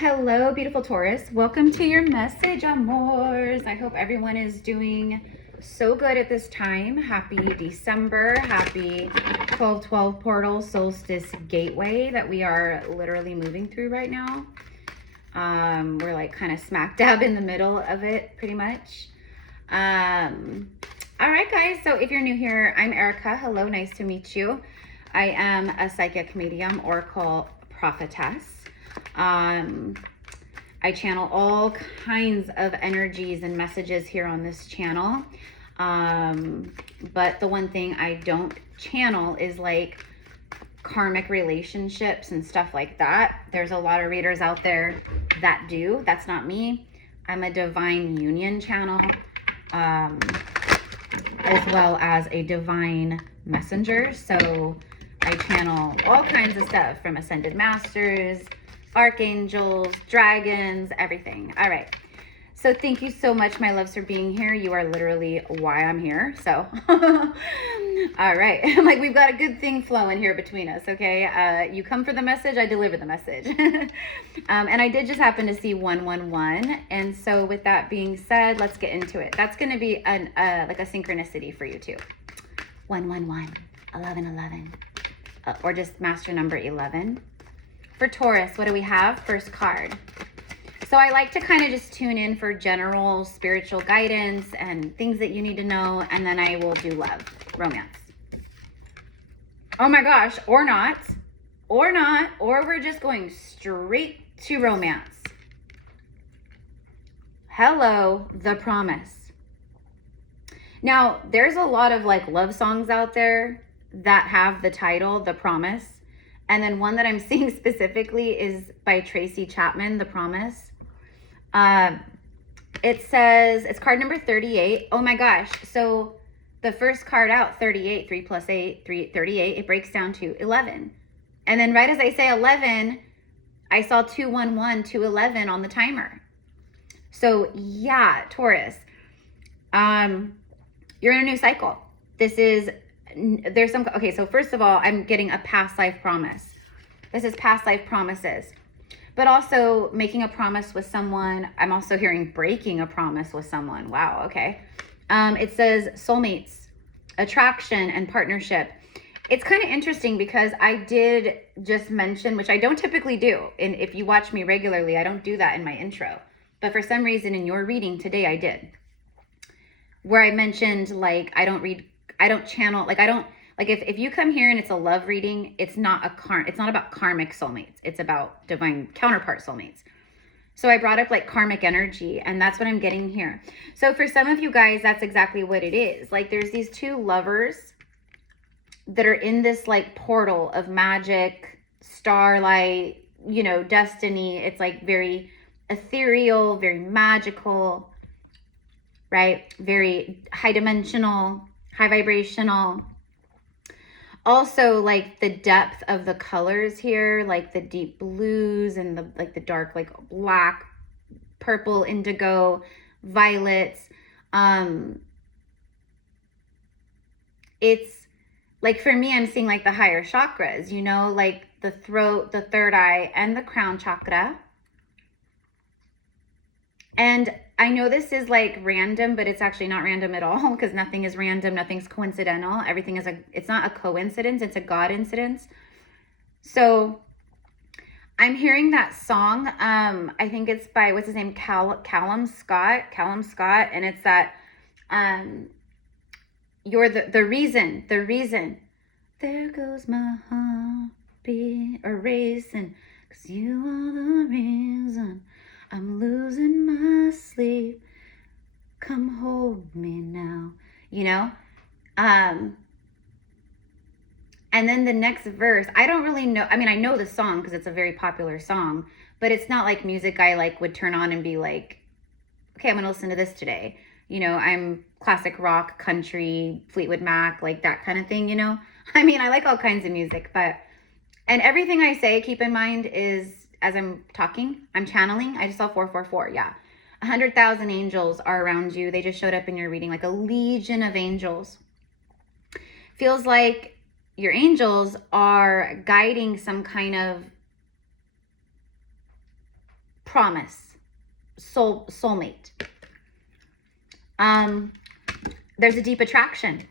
Hello, beautiful Taurus. Welcome to your message, amors. I hope everyone is doing so good at this time. Happy December. Happy 12/12 portal solstice gateway that we are literally moving through right now. We're like kind of smack dab in the middle of it, pretty much. All right, guys. So if you're new here, I'm Erica. Hello, nice to meet you. I am a psychic medium, oracle prophetess. I channel all kinds of energies and messages here on this channel. But the one thing I don't channel is like karmic relationships and stuff like that. There's a lot of readers out there that do. That's not me. I'm a divine union channel, as well as a divine messenger. So I channel all kinds of stuff from ascended masters, archangels, dragons, everything. All right. So thank you so much, my loves, for being here. You are literally why I'm here. So, all right. Like, we've got a good thing flowing here between us, okay? You come for the message, I deliver the message. And I did just happen to see 111. And so with that being said, let's get into it. That's going to be like a synchronicity for you too. 111, 1111, or just master number 11. For Taurus, what do we have? First card. So I like to kind of just tune in for general spiritual guidance and things that you need to know, and then I will do love, romance. Oh my gosh, or not, or we're just going straight to romance. Hello, The Promise. Now, there's a lot of like love songs out there that have the title, The Promise. And then one that I'm seeing specifically is by Tracy Chapman, The Promise. It says, it's card number 38. Oh my gosh. So the first card out, 38, 3 plus 8, 38, it breaks down to 11. And then right as I say 11, I saw 211, 211 on the timer. So yeah, Taurus, you're in a new cycle. Okay, so first of all, I'm getting a past life promise. This is past life promises, but also making a promise with someone. I'm also hearing breaking a promise with someone. Wow. Okay. It says soulmates, attraction, and partnership. It's kind of interesting because I did just mention, which I don't typically do. And if you watch me regularly, I don't do that in my intro, but for some reason in your reading today, I did, where I mentioned like, if you come here and it's a love reading, it's not about karmic soulmates. It's about divine counterpart soulmates. So I brought up like karmic energy, and that's what I'm getting here. So for some of you guys, that's exactly what it is. Like there's these two lovers that are in this like portal of magic, starlight, destiny. It's like very ethereal, very magical, right? Very high dimensional, high vibrational. Also like the depth of the colors here, like the deep blues and the dark, like black, purple, indigo, violets. It's like, for me, I'm seeing like the higher chakras, like the throat, the third eye, and the crown chakra. And I know this is like random, but it's actually not random at all, because nothing is random. Nothing's coincidental. Everything is it's not a coincidence. It's a God incidence. So I'm hearing that song. I think it's by, what's his name? Callum Scott. And it's that, you're the reason. There goes my heart beat a racing, 'cause you are the reason I'm losing my sleep. Come hold me now, and then the next verse, I don't really know. I mean, I know the song because it's a very popular song, but it's not like music I like would turn on and be like, okay, I'm going to listen to this today. I'm classic rock, country, Fleetwood Mac, like that kind of thing, I mean, I like all kinds of music, and everything I say, keep in mind, is as I'm talking, I'm channeling. I just saw 444. Yeah. 100,000 angels are around you. They just showed up in your reading, like a legion of angels. Feels like your angels are guiding some kind of promise, soulmate. There's a deep attraction.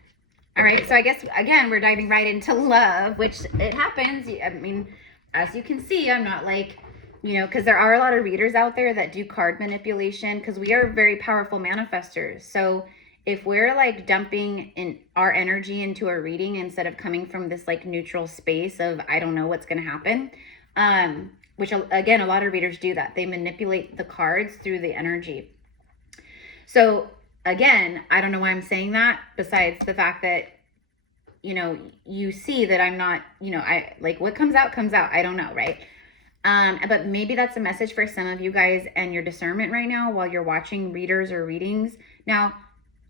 All right, so I guess, again, we're diving right into love, which it happens. I mean, as you can see, I'm not like, you know, because there are a lot of readers out there that do card manipulation, because we are very powerful manifestors. So if we're like dumping in our energy into a reading instead of coming from this like neutral space of, I don't know what's going to happen, which again, a lot of readers do that. They manipulate the cards through the energy. So again, I don't know why I'm saying that, besides the fact that, you know, you see that I'm not, you know, I like what comes out, I don't know, right? But maybe that's a message for some of you guys and your discernment right now while you're watching readers or readings. Now,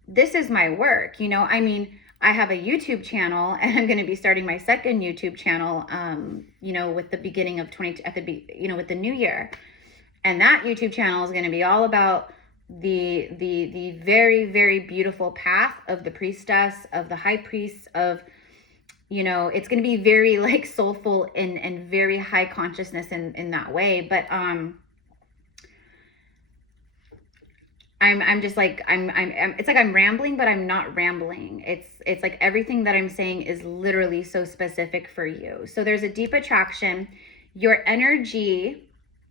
this is my work, you know, I mean, I have a YouTube channel, and I'm going to be starting my second YouTube channel, you know, with the beginning of with the new year. And that YouTube channel is going to be all about the very, very beautiful path of the priestess, of the high priest, of, you know, it's going to be very like soulful and very high consciousness in that way. But I'm just like, it's like I'm rambling, but I'm not rambling. It's like everything that I'm saying is literally so specific for you. So there's a deep attraction. Your energy,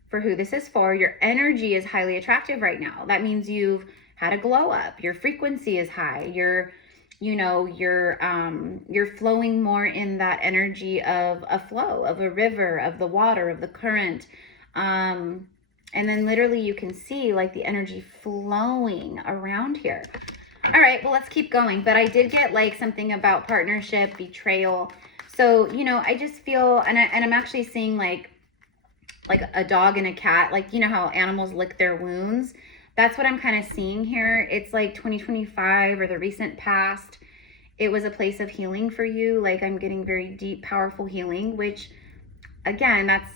for who this is for, your energy is highly attractive right now. That means you've had a glow up. Your frequency is high. You're flowing more in that energy of a flow, of a river, of the water, of the current. And then literally you can see like the energy flowing around here. All right, well, let's keep going. But I did get like something about partnership, betrayal. So, you know, I just feel, and I'm actually seeing like a dog and a cat, like, you know how animals lick their wounds. That's what I'm kind of seeing here. It's like 2025 or the recent past. It was a place of healing for you. Like, I'm getting very deep, powerful healing, which again, that's,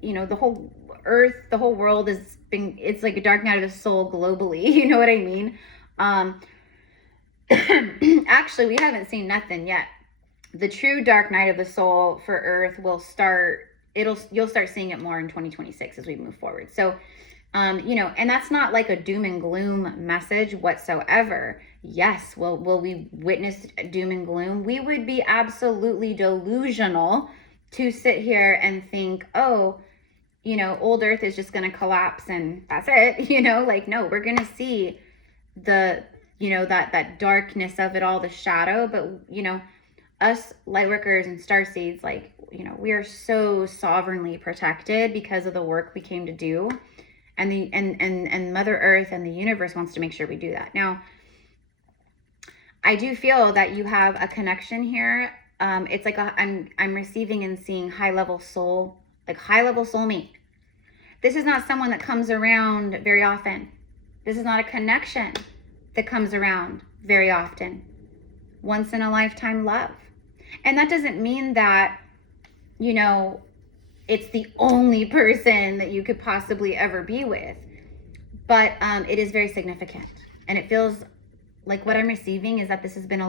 you know, the whole earth, the whole world it's like a dark night of the soul globally. You know what I mean? Actually, we haven't seen nothing yet. The true dark night of the soul for earth will start, you'll start seeing it more in 2026 as we move forward. So, you know, and that's not like a doom and gloom message whatsoever. Yes, will we witness doom and gloom? We would be absolutely delusional to sit here and think, oh, you know, old earth is just going to collapse and that's it. You know, like, no, we're going to see the, you know, that darkness of it all, the shadow. But, you know, us light workers and starseeds, like, you know, we are so sovereignly protected because of the work we came to do. And and Mother Earth and the universe wants to make sure we do that. Now, I do feel that you have a connection here. It's like I'm receiving and seeing high-level soul, like high-level soulmate. This is not someone that comes around very often. This is not a connection that comes around very often. Once in a lifetime love. And that doesn't mean that, you know, it's the only person that you could possibly ever be with. But it is very significant. And it feels like what I'm receiving is that this has been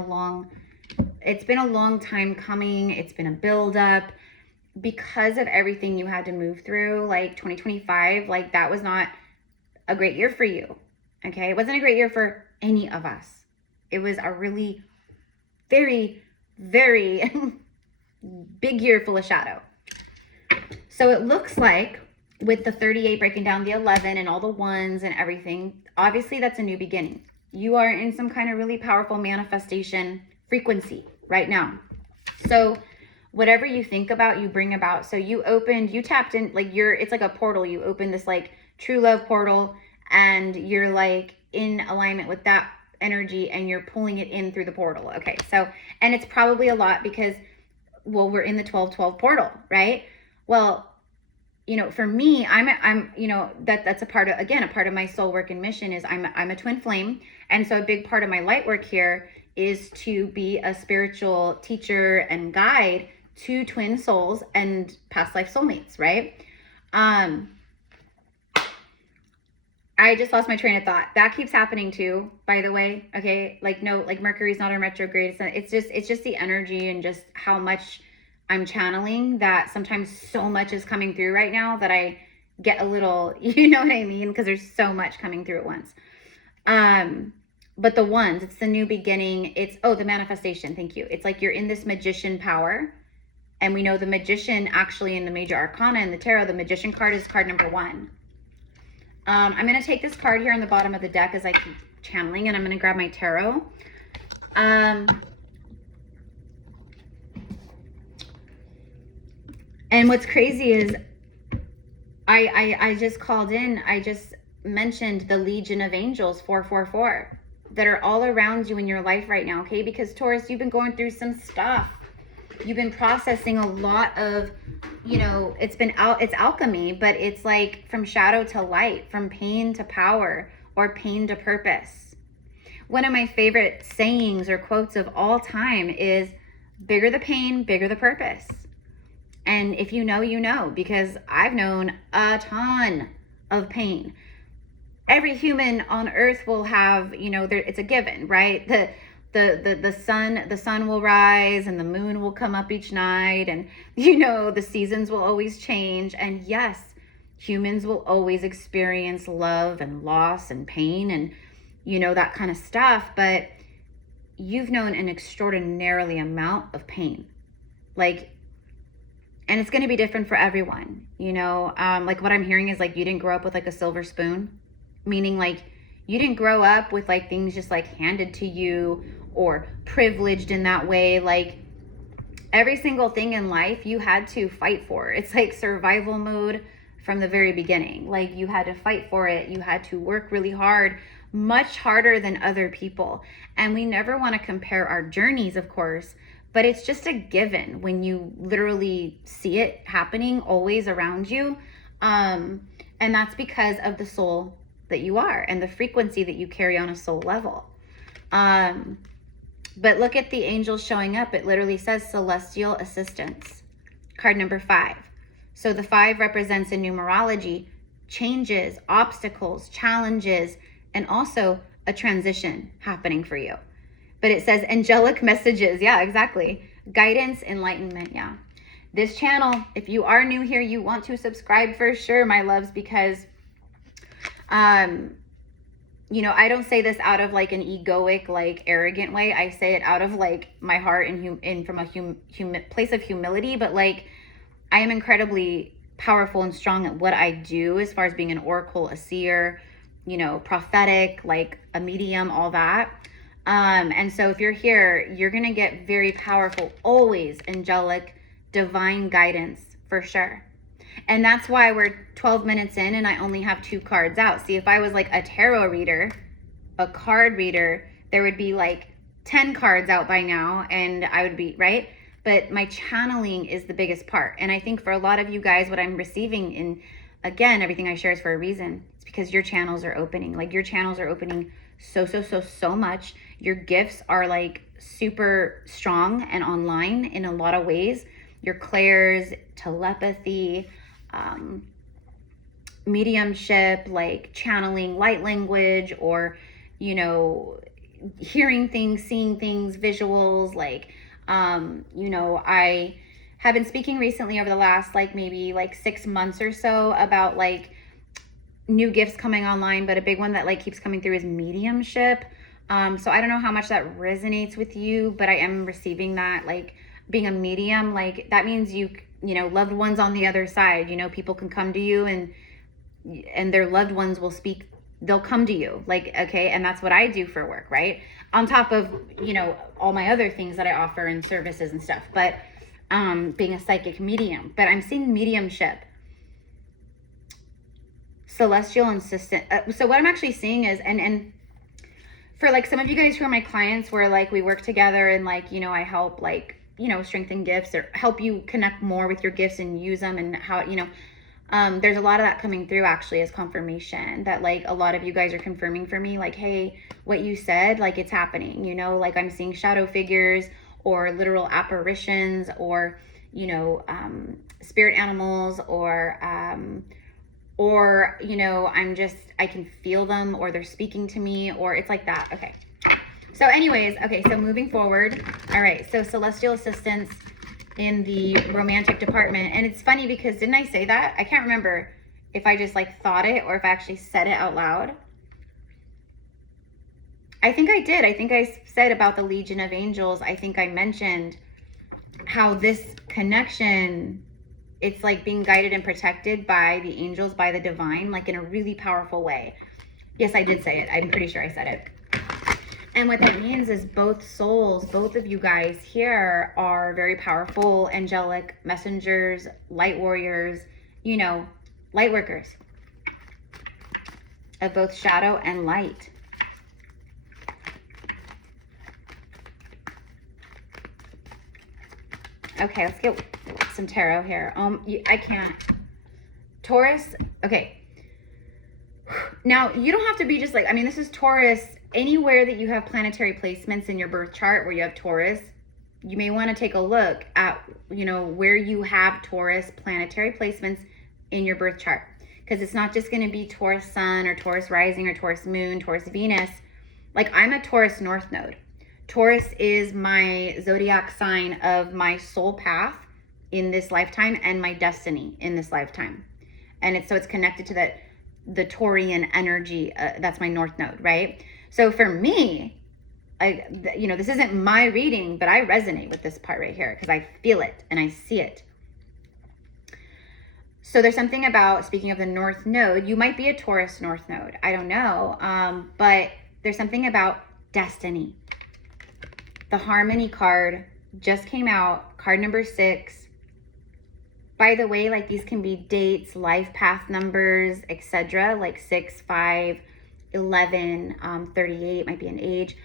it's been a long time coming. It's been a buildup because of everything you had to move through. Like 2025, like that was not a great year for you. Okay. It wasn't a great year for any of us. It was a really very, very big year full of shadow. So it looks like with the 38 breaking down the 11 and all the ones and everything, obviously that's a new beginning. You are in some kind of really powerful manifestation frequency right now. So whatever you think about, you bring about. So you tapped in, like it's like a portal. You open this like true love portal and you're like in alignment with that energy and you're pulling it in through the portal. Okay. So, and it's probably a lot because, well, we're in the 12-12 portal, right? Well, you know, for me, I'm, you know, that's a part of my soul work and mission is I'm a twin flame. And so a big part of my light work here is to be a spiritual teacher and guide to twin souls and past life soulmates, right? I just lost my train of thought. That keeps happening too, by the way. Okay. Like, no, like Mercury's not in retrograde. It's just the energy and just how much I'm channeling that sometimes so much is coming through right now that I get a little, you know what I mean? Because there's so much coming through at once. But the ones, it's the new beginning. It's, oh, the manifestation. Thank you. It's like you're in this magician power. And we know the magician actually in the major arcana in the tarot, the magician card is card number 1. I'm going to take this card here on the bottom of the deck as I keep channeling, and I'm going to grab my tarot. And what's crazy is I just called in, I just mentioned the Legion of Angels 444 that are all around you in your life right now, okay? Because Taurus, you've been going through some stuff. You've been processing a lot of, you know, it's alchemy, but it's like from shadow to light, from pain to power, or pain to purpose. One of my favorite sayings or quotes of all time is, bigger the pain, bigger the purpose. And if you know, you know, because I've known a ton of pain. Every human on earth will have, you know, it's a given, right? The sun will rise and the moon will come up each night, and, you know, the seasons will always change. And yes, humans will always experience love and loss and pain and, you know, that kind of stuff. But you've known an extraordinarily amount of pain, like, and it's going to be different for everyone, you know. Like what I'm hearing is like you didn't grow up with like a silver spoon, meaning like you didn't grow up with like things just like handed to you or privileged in that way. Like every single thing in life you had to fight for. It's like survival mode from the very beginning. Like you had to fight for it. You had to work really hard, much harder than other people. And we never want to compare our journeys, of course, but it's just a given when you literally see it happening always around you. And that's because of the soul that you are and the frequency that you carry on a soul level. But look at the angels showing up. It literally says celestial assistance, card number 5. So the 5 represents in numerology changes, obstacles, challenges, and also a transition happening for you. But it says angelic messages. Yeah, exactly. Guidance, enlightenment. Yeah. This channel, if you are new here, you want to subscribe for sure, my loves, because, you know, I don't say this out of like an egoic, like arrogant way. I say it out of like my heart and from a place of humility. But like, I am incredibly powerful and strong at what I do as far as being an oracle, a seer, you know, prophetic, like a medium, all that. And so if you're here, you're going to get very powerful, always angelic, divine guidance for sure. And that's why we're 12 minutes in and I only have 2 cards out. See, if I was like a tarot reader, a card reader, there would be like 10 cards out by now and I would be, right? But my channeling is the biggest part. And I think for a lot of you guys, what I'm receiving in, again, everything I share is for a reason. It's because your channels are opening. Like your channels are opening so much. Your gifts are like super strong and online in a lot of ways. Your clairs, telepathy, mediumship, like channeling, light language, or, you know, hearing things, seeing things, visuals, like, you know, I have been speaking recently over the last like maybe like 6 months or so about like new gifts coming online, but a big one that like keeps coming through is mediumship. So I don't know how much that resonates with you, but I am receiving that, like being a medium, like that means you know, loved ones on the other side, you know, people can come to you and their loved ones will speak, they'll come to you, like, okay. And that's what I do for work, right? On top of, you know, all my other things that I offer and services and stuff, but being a psychic medium. But I'm seeing mediumship, celestial assistant. So what I'm actually seeing is, and for like some of you guys who are my clients where like we work together and like, you know, I help like, you know, strengthen gifts or help you connect more with your gifts and use them and how, you know, there's a lot of that coming through actually as confirmation that like a lot of you guys are confirming for me, like, hey, what you said, like it's happening, you know, like I'm seeing shadow figures or literal apparitions or, you know, spirit animals or, you know, I can feel them or they're speaking to me or it's like that. Okay. So anyways, okay. So moving forward. All right. So celestial assistance in the romantic department. And it's funny because didn't I say that? I can't remember. if I just like thought it or if I actually said it out loud. I think I did. I think I said about the Legion of Angels. I think I mentioned how this connection, it's like being guided and protected by the angels, by the divine, like in a really powerful way. Yes, I did say it. I'm pretty sure I said it. And what that means is both souls, both of you guys here are very powerful, angelic messengers, light warriors, you know, light workers of both shadow and light. Okay, let's get some tarot here. I can't. Taurus, okay. Now, you don't have to be just like, I mean, this is Taurus. Anywhere that you have planetary placements in your birth chart where you have Taurus, you may want to take a look at, you know, where you have Taurus planetary placements in your birth chart. Because it's not just going to be Taurus Sun or Taurus Rising or Taurus Moon, Taurus Venus. Like, I'm a Taurus North Node. Taurus is my zodiac sign of my soul path in this lifetime and my destiny in this lifetime. And it's connected to that, the Taurian energy. That's my North Node, right? So for me, you know, this isn't my reading, but I resonate with this part right here because I feel it and I see it. So there's something about, speaking of the North Node, you might be a Taurus North Node. I don't know. But there's something about destiny. The Harmony card just came out, card number 6. By the way, like these can be dates, life path numbers, etc. Like 6, 5, 11, 38 might be an age.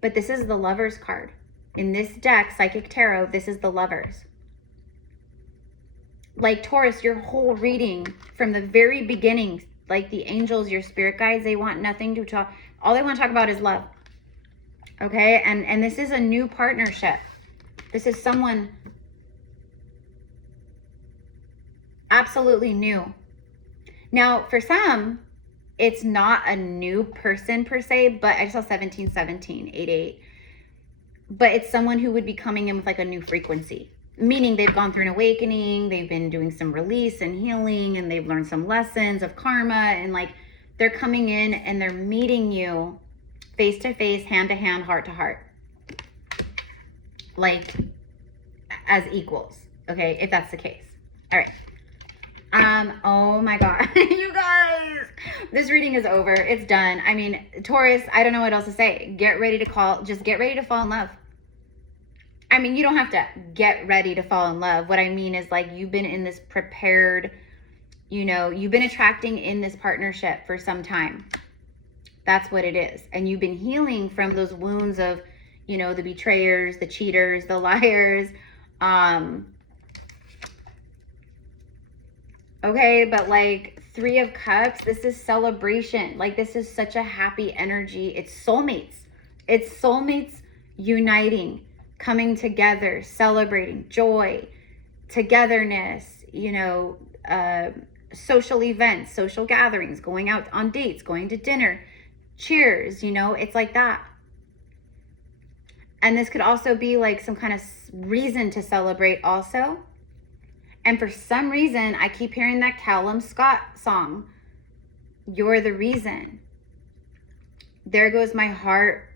But this is the Lovers card. In this deck, Psychic Tarot, this is the Lovers. Like Taurus, your whole reading from the very beginning, like the angels, your spirit guides, they want nothing to talk. All they want to talk about is love. Okay, and this is a new partnership. This is someone absolutely new. Now, for some, it's not a new person per se, but I just saw 1717, 88. But it's someone who would be coming in with like a new frequency, meaning they've gone through an awakening, they've been doing some release and healing, and they've learned some lessons of karma, and like they're coming in and they're meeting you face to face, hand to hand, heart to heart, like as equals. Okay, if that's the case. All right. Oh my God, you guys, this reading is over. It's done. I mean, Taurus, I don't know what else to say. Get ready to just get ready to fall in love. I mean, you don't have to get ready to fall in love. What I mean is like, you've been in this prepared, you know, you've been attracting in this partnership for some time. That's what it is. And you've been healing from those wounds of, you know, the betrayers, the cheaters, the liars. Okay, but like 3 of Cups, this is celebration. Like this is such a happy energy. It's soulmates. It's soulmates uniting, coming together, celebrating joy, togetherness, you know, social events, social gatherings, going out on dates, going to dinner, cheers, you know, it's like that. And this could also be like some kind of reason to celebrate also. And for some reason, I keep hearing that Callum Scott song, You're the Reason. There goes my heart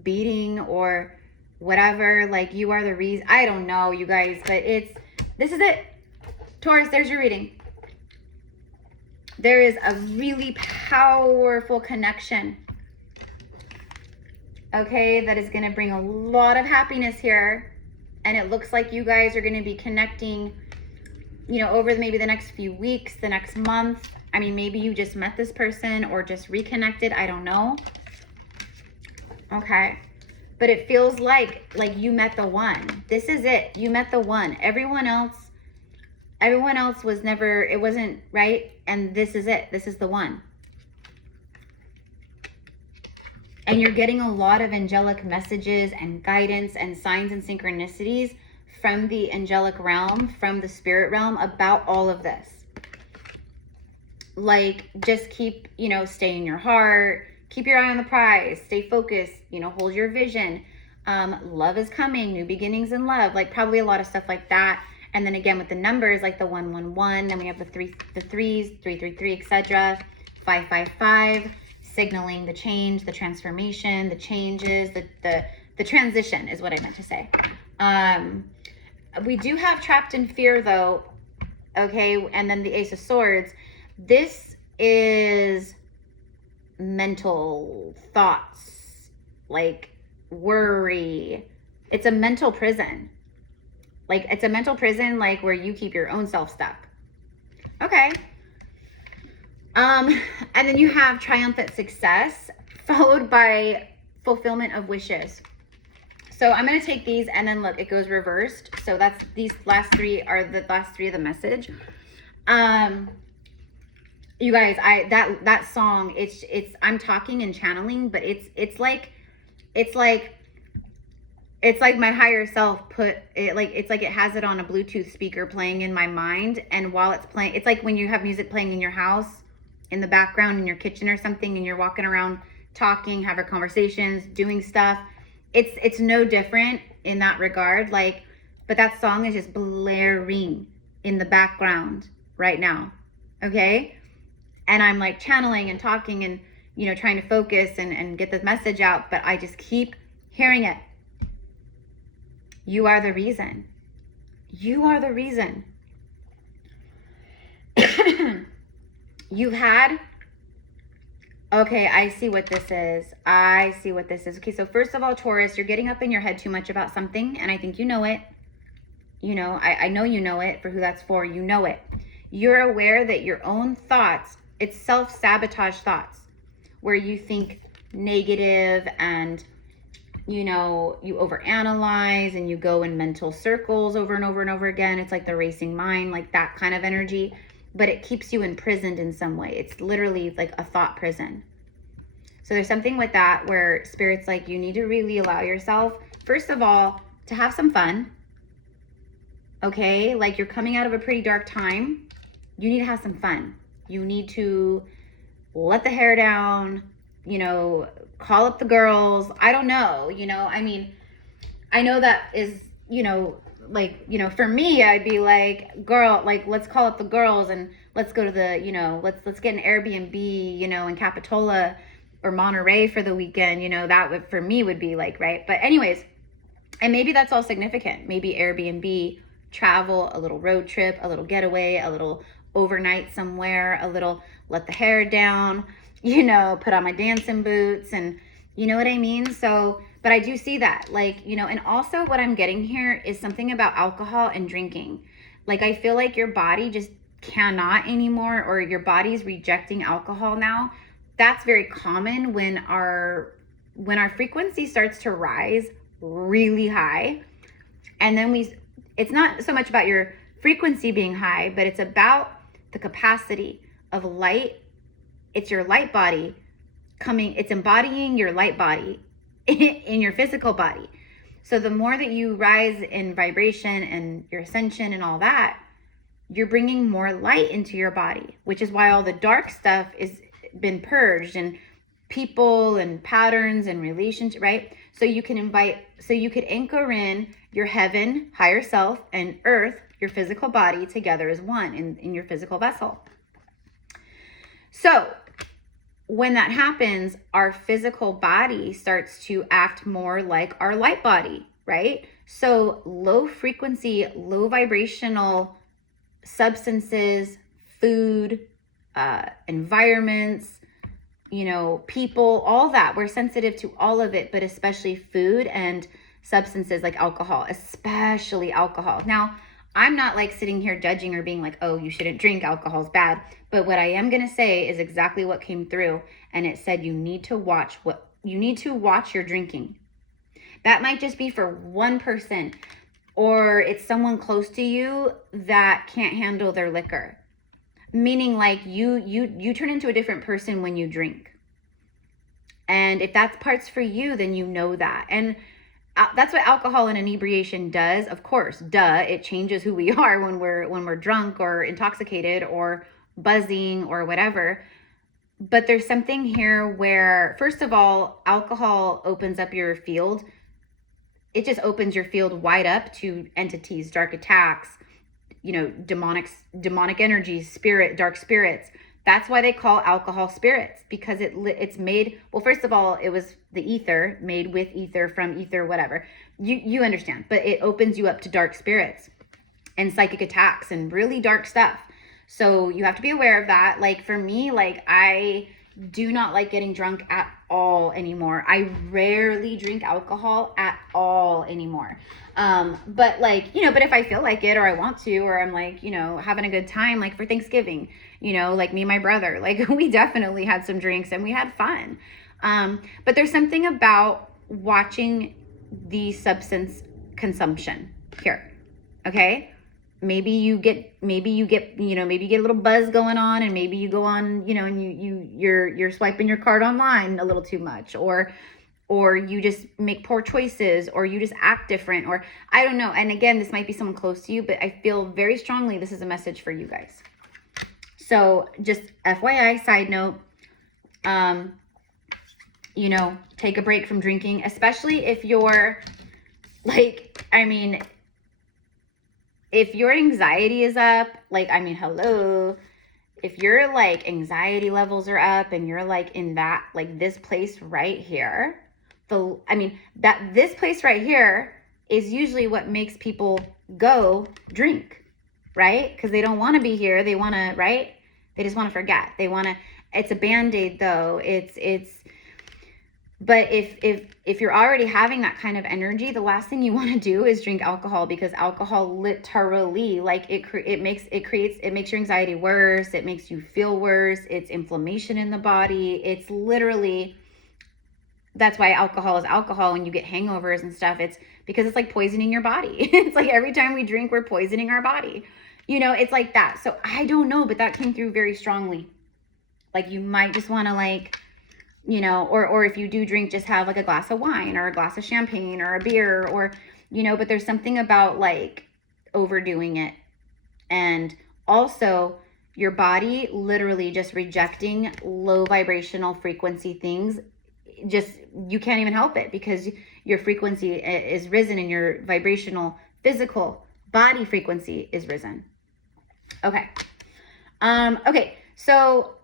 beating or whatever, like you are the reason. I don't know, you guys, but this is it. Taurus, there's your reading. There is a really powerful connection, okay, that is going to bring a lot of happiness here. And it looks like you guys are going to be connecting, you know, over maybe the next few weeks, the next month. I mean, maybe you just met this person or just reconnected. I don't know. Okay. But it feels like you met the one. This is it. You met the one. Everyone else was never, it wasn't right. And this is it. This is the one. And you're getting a lot of angelic messages and guidance and signs and synchronicities from the angelic realm, from the spirit realm about all of this. Like, just keep, you know, stay in your heart, keep your eye on the prize, stay focused, you know, hold your vision. Love is coming, new beginnings in love, like probably a lot of stuff like that. And then again with the numbers, like the 111, then we have the threes, 333, etc. 555, signaling the change, the transformation, the changes, the transition is what I meant to say. We do have trapped in fear though, okay? And then the Ace of Swords. This is mental thoughts, like worry. It's a mental prison. Like, it's a mental prison, like where you keep your own self stuck. Okay. And then you have triumphant success followed by fulfillment of wishes. So I'm going to take these and then look, it goes reversed. So that's, these last three are the last three of the message. You guys, that song, it's I'm talking and channeling, but it's like my higher self put it, like, it's like it has it on a Bluetooth speaker playing in my mind. And while it's playing, it's like when you have music playing in your house, in the background, in your kitchen or something, and you're walking around talking, having conversations, doing stuff. It's no different in that regard. Like, but that song is just blaring in the background right now. Okay. And I'm like channeling and talking and, you know, trying to focus and get this message out, but I just keep hearing it. You are the reason. You are the reason. You've had, okay, I see what this is. I see what this is. Okay, so first of all, Taurus, you're getting up in your head too much about something, and I think you know it. You know, I know you know it. For who that's for, you know it. You're aware that your own thoughts, it's self-sabotage thoughts, where you think negative and, you know, you overanalyze and you go in mental circles over and over and over again. It's like the racing mind, like that kind of energy, but it keeps you imprisoned in some way. It's literally like a thought prison. So there's something with that where Spirit's like, you need to really allow yourself, first of all, to have some fun. Okay, like you're coming out of a pretty dark time. You need to have some fun. You need to let the hair down, you know, call up the girls. I don't know, you know, I mean, I know that is, you know, like, you know, for me, I'd be like, girl, like, let's call up the girls and let's go to the, you know, let's get an Airbnb, you know, in Capitola or Monterey for the weekend, you know, that would, for me would be like, right. But anyways, and maybe that's all significant. Maybe Airbnb, travel, a little road trip, a little getaway, a little overnight somewhere, a little let the hair down, you know, put on my dancing boots and you know what I mean? So, but I do see that, like, you know, and also what I'm getting here is something about alcohol and drinking. Like, I feel like your body just cannot anymore, or your body's rejecting alcohol now. That's very common when our frequency starts to rise really high. And then it's not so much about your frequency being high, but it's about the capacity of light. It's your light body coming, it's embodying your light body in your physical body. So the more that you rise in vibration and your ascension and all that, you're bringing more light into your body, which is why all the dark stuff is been purged, and people and patterns and relationships, right? So you can could anchor in your heaven, higher self, and earth, your physical body, together as one in your physical vessel. So when that happens, our physical body starts to act more like our light body, right? So low frequency, low vibrational substances, food, environments, you know, people, all that, we're sensitive to all of it, but especially food and substances like alcohol, especially alcohol. Now, I'm not like sitting here judging or being like, oh, you shouldn't drink, alcohol's bad. But what I am going to say is exactly what came through. And it said, you need to watch your drinking. That might just be for one person, or it's someone close to you that can't handle their liquor. Meaning like you turn into a different person when you drink. And if that's parts for you, then you know that. And that's what alcohol and inebriation does. Of course, duh, it changes who we are when we're drunk or intoxicated or buzzing or whatever. But there's something here where, first of all, alcohol opens up your field. It just opens your field wide up to entities, dark attacks, you know, demonic energies, dark spirits. That's why they call alcohol spirits, because it's made, well, first of all, it was the ether, made with ether, from ether, whatever. You understand, but it opens you up to dark spirits and psychic attacks and really dark stuff. So you have to be aware of that. Like for me, like I do not like getting drunk at all anymore. I rarely drink alcohol at all anymore. But like, you know, but if I feel like it, or I want to, or I'm like, you know, having a good time, like for Thanksgiving, you know, like me and my brother, like we definitely had some drinks and we had fun. But there's something about watching the substance consumption here. Okay. Maybe you get, you know, maybe you get a little buzz going on, and maybe you go on, you know, and you're swiping your card online a little too much, or you just make poor choices, or you just act different, or I don't know. And again, this might be someone close to you, but I feel very strongly this is a message for you guys. So just FYI, side note, you know, take a break from drinking, especially if you're like, I mean, if your anxiety is up, like, I mean, hello, if your like anxiety levels are up and you're like in that, like this place right here, this place right here is usually what makes people go drink, right? Because they don't want to be here. They want to, right? They just want to forget. They want to, it's a Band-Aid though. But if you're already having that kind of energy, the last thing you want to do is drink alcohol, because alcohol literally, like it makes your anxiety worse. It makes you feel worse. It's inflammation in the body. It's literally, that's why alcohol is alcohol. When you get hangovers and stuff, it's because it's like poisoning your body. It's like every time we drink, we're poisoning our body. You know, it's like that. So I don't know, but that came through very strongly. Like you might just want to like, you know, or if you do drink, just have like a glass of wine or a glass of champagne or a beer, or, you know, but there's something about like overdoing it. And also your body literally just rejecting low vibrational frequency things. Just, you can't even help it, because your frequency is risen and your vibrational physical body frequency is risen. Okay. Okay. So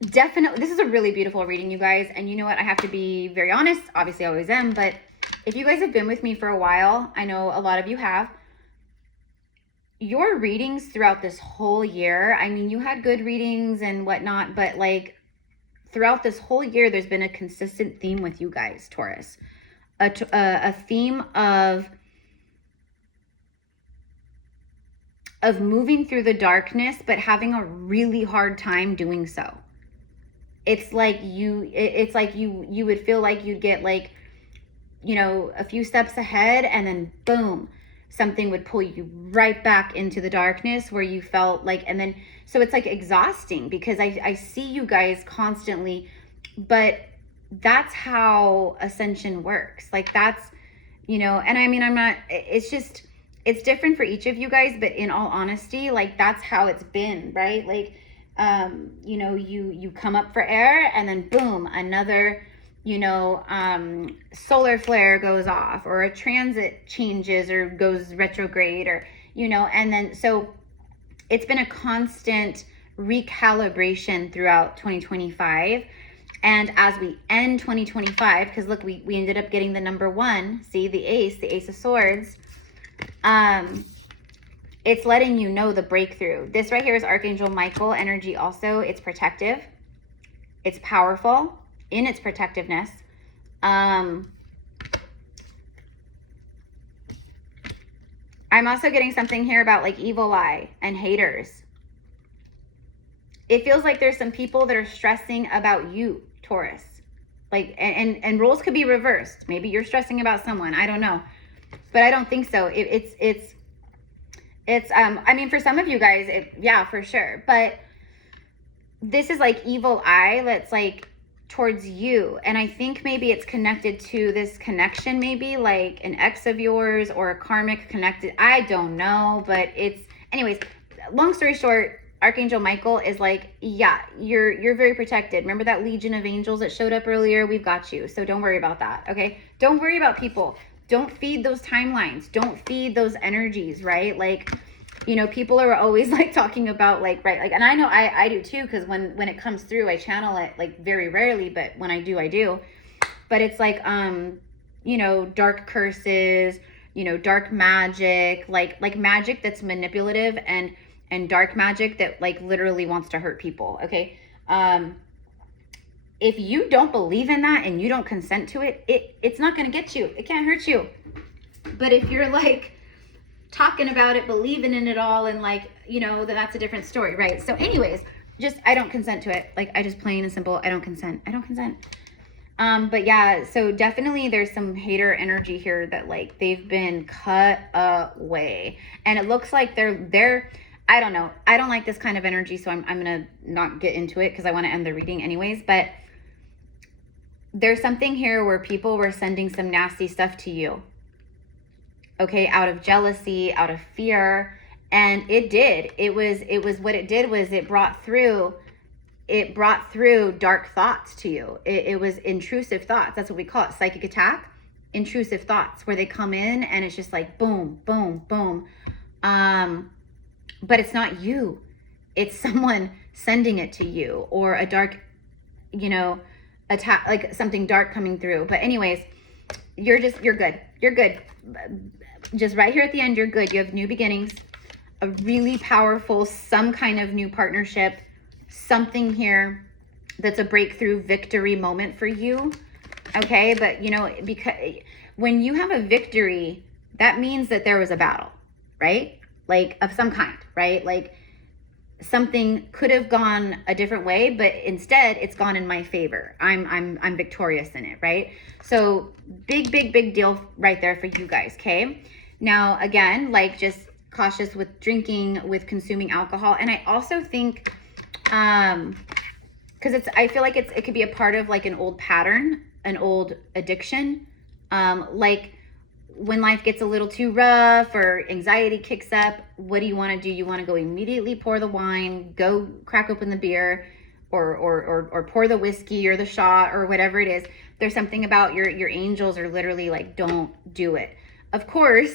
definitely, this is a really beautiful reading, you guys. And you know what? I have to be very honest. Obviously, I always am. But if you guys have been with me for a while, I know a lot of you have. Your readings throughout this whole year, I mean, you had good readings and whatnot, but like throughout this whole year, there's been a consistent theme with you guys, Taurus. A theme of moving through the darkness, but having a really hard time doing so. It's like you would feel like you'd get like, you know, a few steps ahead, and then boom, something would pull you right back into the darkness where you felt like, and then, so it's like exhausting, because I see you guys constantly, but that's how ascension works. Like that's, you know, and I mean, it's different for each of you guys, but in all honesty, like that's how it's been, right? Like, you know, you come up for air, and then boom, another, you know, solar flare goes off, or a transit changes or goes retrograde, or, you know, and then, so it's been a constant recalibration throughout 2025. And as we end 2025, because look, we ended up getting the number 1, see the Ace of Swords. It's letting you know the breakthrough. This right here is Archangel Michael energy also. It's protective. It's powerful in its protectiveness. I'm also getting something here about like evil eye and haters. It feels like there's some people that are stressing about you, Taurus. Like, and roles could be reversed. Maybe you're stressing about someone. I don't know. But I don't think so. I mean, for some of you guys, yeah, for sure. But this is like evil eye that's like towards you. And I think maybe it's connected to this connection, maybe like an ex of yours or a karmic connected. I don't know, but anyways, long story short, Archangel Michael is like, yeah, you're very protected. Remember that legion of angels that showed up earlier? We've got you. So don't worry about that. Okay. Don't worry about people. Don't feed those timelines. Don't feed those energies, right? Like, you know, people are always like talking about like, right, like, and I know I do too, because when it comes through, I channel it like very rarely, but when I do. But it's like, you know, dark curses, you know, dark magic, like magic that's manipulative, and dark magic that like literally wants to hurt people. Okay. If you don't believe in that and you don't consent to it, it's not going to get you. It can't hurt you. But if you're like talking about it, believing in it all, and like, you know, then that's a different story, right? So anyways, just, I don't consent to it. Like, I just plain and simple, I don't consent. But yeah, so definitely there's some hater energy here that like they've been cut away, and it looks like they're I don't know. I don't like this kind of energy, so I'm gonna not get into it because I want to end the reading anyways. But there's something here where people were sending some nasty stuff to you, okay, out of jealousy, out of fear, and it was what it did was it brought through dark thoughts to you. It was intrusive thoughts. That's what we call it, psychic attack, intrusive thoughts, where they come in and it's just like boom, boom, boom. But it's not you. It's someone sending it to you, or a dark, you know, attack, like something dark coming through. But anyways, you're good. You're good. Just right here at the end, you're good. You have new beginnings, a really powerful, some kind of new partnership, something here that's a breakthrough victory moment for you. Okay. But you know, because when you have a victory, that means that there was a battle, right? Like of some kind, right? Like something could have gone a different way, but instead it's gone in my favor. I'm victorious in it, right? So big deal right there for you guys. Okay. Now again, like just cautious with drinking, with consuming alcohol. And I also think, because I feel like it could be a part of like an old pattern, an old addiction. Like when life gets a little too rough or anxiety kicks up, what do you want to do? You want to go immediately pour the wine, go crack open the beer, or pour the whiskey or the shot or whatever it is. There's something about your angels are literally like, don't do it. Of course,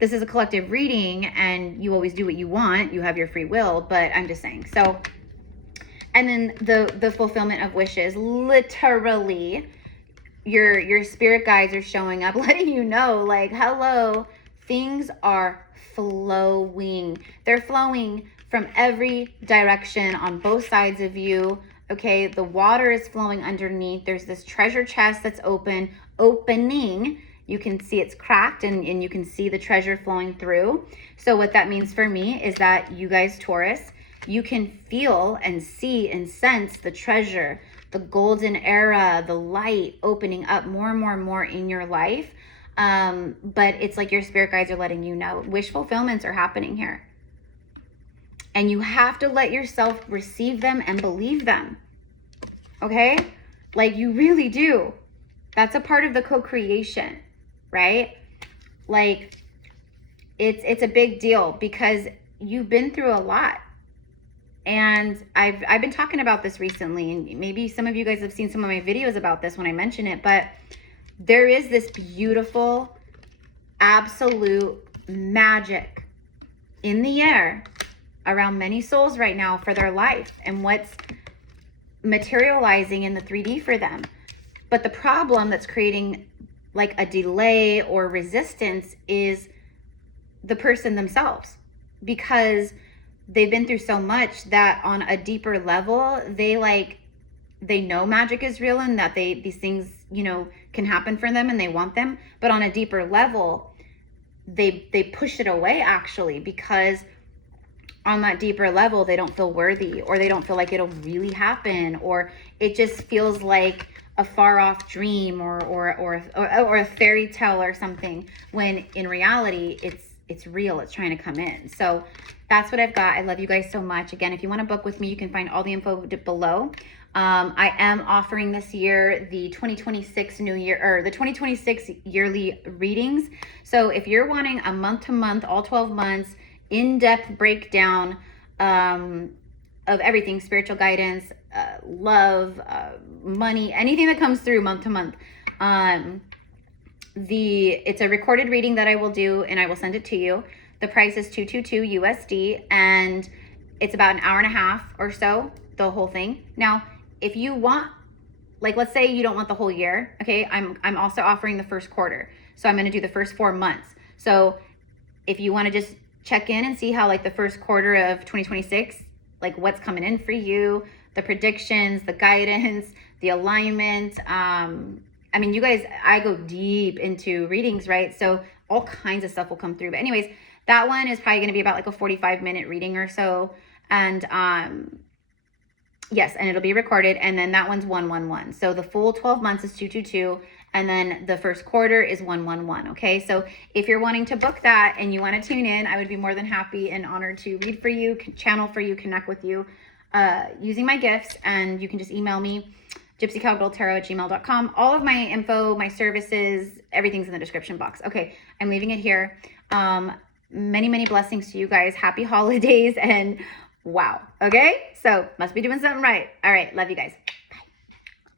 this is a collective reading and you always do what you want. You have your free will, but I'm just saying. So, and then the fulfillment of wishes, literally, your spirit guides are showing up, letting you know, like, hello, things are flowing. They're flowing from every direction on both sides of you. Okay, the water is flowing underneath. There's this treasure chest that's opening. You can see it's cracked, and you can see the treasure flowing through. So what that means for me is that you guys, Taurus, you can feel and see and sense the treasure, the golden era, the light opening up more and more and more in your life. But it's like your spirit guides are letting you know wish fulfillments are happening here. And you have to let yourself receive them and believe them. Okay? Like you really do. That's a part of the co-creation, right? Like it's a big deal because you've been through a lot. And I've been talking about this recently, and maybe some of you guys have seen some of my videos about this when I mention it, but there is this beautiful, absolute magic in the air around many souls right now for their life and what's materializing in the 3D for them. But the problem that's creating like a delay or resistance is the person themselves, because they've been through so much that on a deeper level, they know magic is real and that these things, you know, can happen for them and they want them. But on a deeper level, they push it away actually, because on that deeper level, they don't feel worthy, or they don't feel like it'll really happen, or it just feels like a far off dream or a fairy tale or something, when in reality, it's real. It's trying to come in. So that's what I've got. I love you guys so much. Again, if you want to book with me, you can find all the info below. I am offering this year the 2026 new year, or the 2026 yearly readings. So if you're wanting a month to month, all 12 months, in-depth breakdown of everything, spiritual guidance, love, money, anything that comes through month to month, it's a recorded reading that I will do, and I will send it to you. The price is $222 USD, and it's about an hour and a half or so, the whole thing. Now, if you want, like, let's say you don't want the whole year, okay? I'm also offering the first quarter. So I'm going to do the first 4 months. So if you want to just check in and see how, like, the first quarter of 2026, like, what's coming in for you, the predictions, the guidance, the alignment. I mean, you guys, I go deep into readings, right? So all kinds of stuff will come through. But anyways, that one is probably going to be about like a 45-minute reading or so. And yes, and it'll be recorded. And then that one's 111. So the full 12 months is 222. And then the first quarter is 111. Okay. So if you're wanting to book that and you want to tune in, I would be more than happy and honored to read for you, channel for you, connect with you using my gifts. And you can just email me, gypsycowgirltarot@gmail.com. All of my info, my services, everything's in the description box. Okay. I'm leaving it here. Many, many blessings to you guys. Happy holidays and wow. Okay. So must be doing something right. All right. Love you guys.